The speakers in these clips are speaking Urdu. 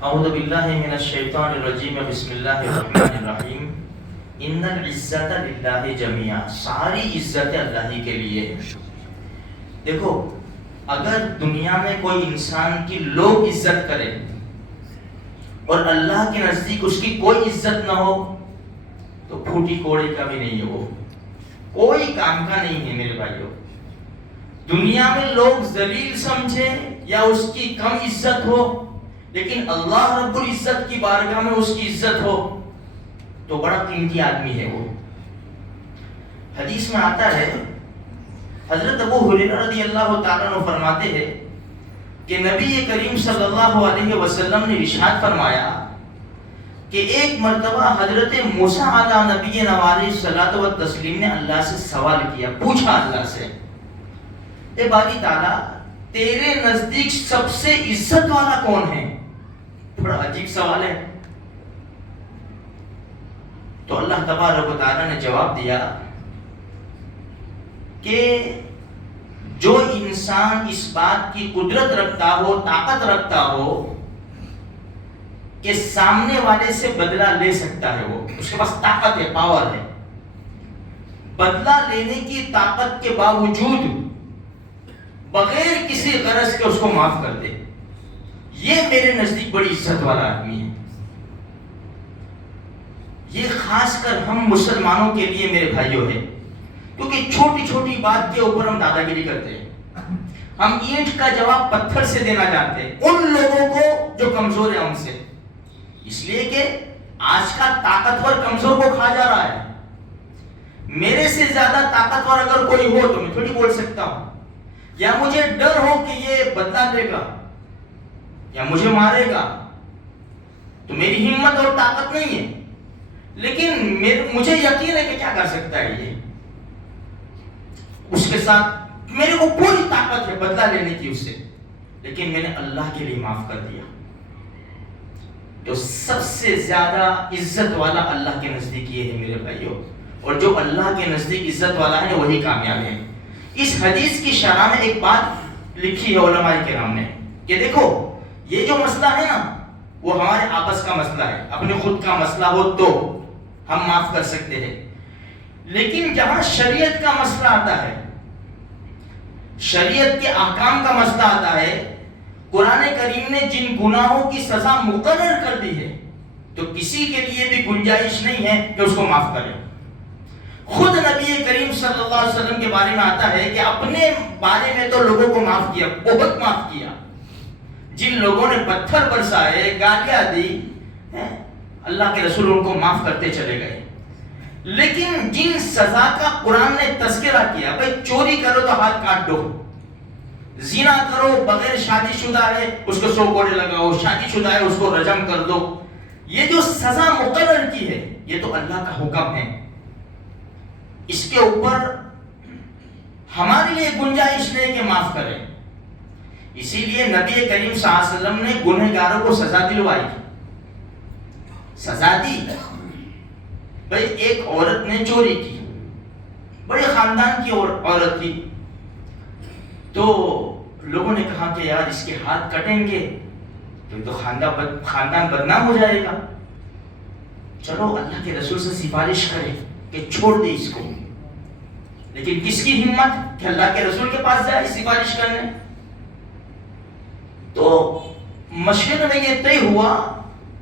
اعوذ باللہ من الشیطان الرجیم بسم اللہ الرحمن الرحیم ان العزت للہ جميعا، ساری عزت اللہ ہی کے لیے ہے۔ دیکھو، اگر دنیا میں کوئی انسان کی لوگ عزت کرے اور اللہ کے نزدیک اس کی کوئی عزت نہ ہو تو پھوٹی کوڑی کا بھی نہیں ہے، وہ کوئی کام کا نہیں ہے میرے بھائیوں۔ دنیا میں لوگ ذلیل سمجھے یا اس کی کم عزت ہو، لیکن اللہ رب العزت کی بارگاہ میں اس کی عزت ہو تو بڑا قیمتی آدمی ہے وہ۔ حدیث میں آتا ہے، حضرت ابو ہریرہ رضی اللہ تعالیٰ عنہ فرماتے ہیں کہ نبی کریم صلی اللہ علیہ وسلم نے ارشاد فرمایا کہ ایک مرتبہ حضرت موسیٰ علیہ نبی علیہ الصلوۃ والتسلیم نے اللہ سے سوال کیا، پوچھا اللہ سے، اے باری تعالیٰ تیرے نزدیک سب سے عزت والا کون ہے؟ بڑا عجیب سوال ہے۔ تو اللہ تبارک و تعالیٰ نے جواب دیا کہ جو انسان اس بات کی قدرت رکھتا ہو، طاقت رکھتا ہو کہ سامنے والے سے بدلہ لے سکتا ہے، وہ اس کے پاس طاقت ہے، پاور ہے، بدلہ لینے کی طاقت کے باوجود بغیر کسی غرض کے اس کو معاف کر دے، یہ میرے نزدیک بڑی عزت والا آدمی ہے۔ یہ خاص کر ہم مسلمانوں کے لیے میرے بھائیوں ہے، کیونکہ چھوٹی چھوٹی بات کے اوپر ہم دادا گیری کرتے ہیں، ہم اینٹ کا جواب پتھر سے دینا جانتے ہیں ان لوگوں کو جو کمزور ہیں ان سے، اس لیے کہ آج کا طاقتور کمزور کو کھا جا رہا ہے۔ میرے سے زیادہ طاقتور اگر کوئی ہو تو میں تھوڑی بول سکتا ہوں، یا مجھے ڈر ہو کہ یہ بدلہ لے گا یا مجھے مارے گا، تو میری ہمت اور طاقت نہیں ہے، لیکن مجھے یقین ہے کہ کیا کر سکتا ہے یہ، اس کے ساتھ میرے کو پوری طاقت ہے بدلہ لینے کی اس سے، لیکن میں نے اللہ کے لیے معاف کر دیا۔ تو سب سے زیادہ عزت والا اللہ کے نزدیک یہ ہے میرے بھائیوں، اور جو اللہ کے نزدیک عزت والا ہے وہی کامیاب ہے۔ اس حدیث کی شرح میں ایک بات لکھی ہے علماء کرام نے کہ دیکھو، یہ جو مسئلہ ہے نا وہ ہمارے آپس کا مسئلہ ہے، اپنے خود کا مسئلہ ہو تو ہم معاف کر سکتے ہیں، لیکن جہاں شریعت کا مسئلہ آتا ہے، شریعت کے احکام کا مسئلہ آتا ہے، قرآن کریم نے جن گناہوں کی سزا مقرر کر دی ہے تو کسی کے لیے بھی گنجائش نہیں ہے کہ اس کو معاف کرے۔ خود نبی کریم صلی اللہ علیہ وسلم کے بارے میں آتا ہے کہ اپنے بارے میں تو لوگوں کو معاف کیا، بہت معاف کیا، جن لوگوں نے پتھر برسائے، گالیاں دی، اللہ کے رسول ان کو معاف کرتے چلے گئے، لیکن جن سزا کا قرآن نے تذکرہ کیا، بھئی چوری کرو تو ہاتھ کاٹ دو، زنا کرو، بغیر شادی شدہ ہے اس کو 100 کوڑے لگاؤ، شادی شدہ ہے اس کو رجم کر دو، یہ جو سزا مقرر کی ہے یہ تو اللہ کا حکم ہے، اس کے اوپر ہمارے لیے گنجائش نہیں کہ معاف کریں۔ اسی لیے نبی کریم صلی اللہ علیہ وسلم نے گنہگاروں کو سزا دلوائی، سزا دی۔ بھئی ایک عورت نے چوری کی، بڑے خاندان کی عورت تھی، تو لوگوں نے کہا کہ یار اس کے ہاتھ کٹیں گے تو خاندان بدنام ہو جائے گا، چلو اللہ کے رسول سے سفارش کرے کہ چھوڑ دے اس کو، لیکن کس کی ہمت کہ اللہ کے رسول کے پاس جائے سفارش کرنے؟ تو مشورے میں یہ طے ہوا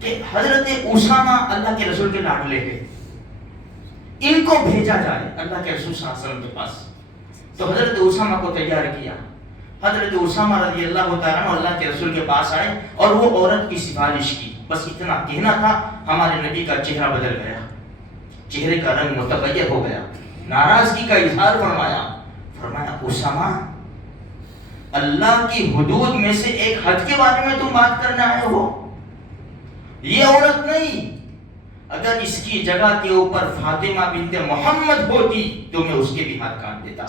کہ حضرت اسامہ اللہ کے رسول کے لاڈلے ہیں، ان کو بھیجا جائے اللہ کے رسول صلی اللہ علیہ وسلم کے پاس۔ تو حضرت اسامہ کو تیار کیا، حضرت اسامہ رضی اللہ تعالیٰ عنہ اللہ کے رسول کے پاس آئے اور وہ عورت کی سفارش کی، بس اتنا کہنا تھا، ہمارے نبی کا چہرہ بدل گیا، چہرے کا رنگ متغیر ہو گیا، ناراضگی کا اظہار فرمایا اسامہ، اللہ کی حدود میں سے ایک حد کے بارے میں تم بات کرنے آئے ہو، یہ عورت نہیں، اگر اس کی جگہ کے اوپر فاطمہ بنت محمد ہوتی تو میں اس کے بھی ہاتھ کاٹ دیتا۔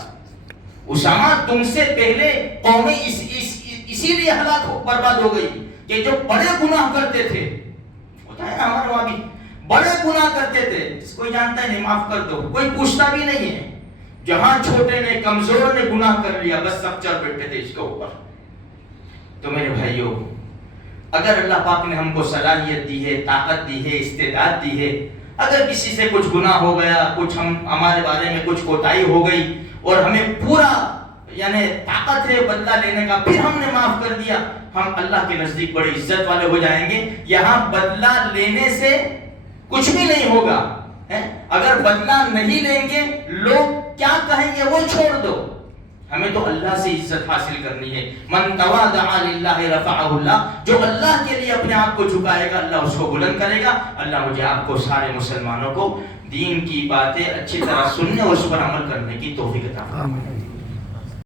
اسامہ تم سے پہلے قومیں اسی لیے ہلاک برباد ہو گئی کہ جو بڑے گناہ کرتے تھے، ہوتا ہے نا ہمارے وہاں بھی، بڑے گناہ کرتے تھے، کوئی جانتا ہے نہیں معاف کر دو، کوئی پوچھتا بھی نہیں ہے، جہاں چھوٹے نے کمزور نے گناہ کر لیا بس سب چل بیٹھے تھے اس کے اوپر۔ تو میرے بھائیوں، اگر اللہ پاک نے ہم کو صلاحیت دی ہے، طاقت دی ہے، استعداد دی ہے، اگر کسی سے کچھ گناہ ہو گیا، کچھ ہمارے بارے میں کچھ کوتاہی ہو گئی اور ہمیں پورا یعنی طاقت ہے بدلہ لینے کا، پھر ہم نے معاف کر دیا، ہم اللہ کے نزدیک بڑے عزت والے ہو جائیں گے۔ یہاں بدلہ لینے سے کچھ بھی نہیں ہوگا، اگر بدلہ نہیں لیں گے لوگ کیا کہیں گے وہ چھوڑ دو، ہمیں تو اللہ سے عزت حاصل کرنی ہے۔ من تواضع للہ رفعہ اللہ، جو اللہ کے لیے اپنے آپ کو جھکائے گا اللہ اس کو بلند کرے گا۔ اللہ مجھے آپ کو سارے مسلمانوں کو دین کی باتیں اچھی طرح سننے اور اس پر عمل کرنے کی توفیق عطا فرمائے۔